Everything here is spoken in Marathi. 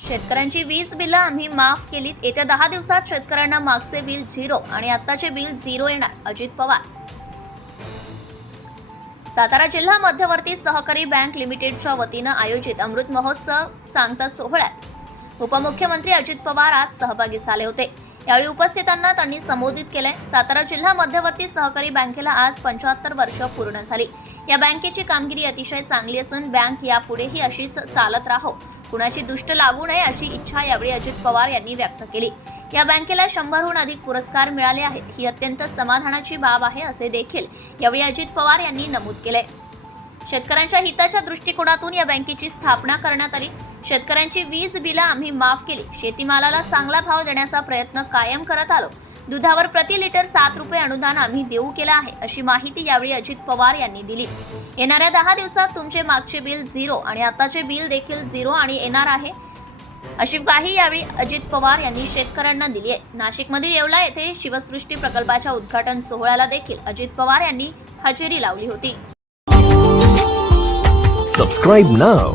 शेतकऱ्यांची वीज बिलं आम्ही माफ केलीत. येत्या दहा दिवसात शेतकऱ्यांना मागचे बिल झिरो आणि आताचे बिल झिरो येणार अजित पवार. सातारा जिल्हा मध्यवर्ती सहकारी बँक लिमिटेडच्या वतीनं आयोजित अमृत महोत्सव सांगता सोहळ्यात. उपमुख्यमंत्री अजित पवार आज सहभागी झाले होते. यावेळी उपस्थितांना त्यांनी संबोधित केलंय. सातारा जिल्हा मध्यवर्ती सहकारी बँकेला आज पंच्याहत्तर वर्ष पूर्ण झाली. या बँकेची कामगिरी अतिशय चांगली असून बँक यापुढेही अशीच चालत राहो. कुणाची दुष्ट लागू नये अशी इच्छा यावेळी अजित पवार यांनी व्यक्त केली. या बँकेला शंभरहून अधिक पुरस्कार मिळाले आहेत. ही अत्यंत समाधानाची बाब आहे असे देखील यावेळी अजित पवार यांनी नमूद केले शेतकऱ्यांच्या हिताच्या दृष्टिकोनातून या बँकेची स्थापना करण्यात आली. शेतकऱ्यांची वीज बिलं आम्ही माफ केली. शेतीमालाला चांगला भाव देण्याचा प्रयत्न कायम करत आलो. दुधावर प्रति लिटर सात रुपये अनुदान आम्ही देऊ केलं आहे अशी माहिती यावेळी अजित पवार यांनी दिली. येणाऱ्या दहा दिवसात तुमचे मागचे बिल झिरो आणि आताचे बिल देखील झिरो आणि येणार आहे अशी ग्वाही यावेळी अजित पवार यांनी शेतकऱ्यांना दिली आहे. नाशिकमधील येवला येथे शिवसृष्टी प्रकल्पाच्या उद्घाटन सोहळ्याला देखील अजित पवार यांनी हजेरी लावली होती. Subscribe now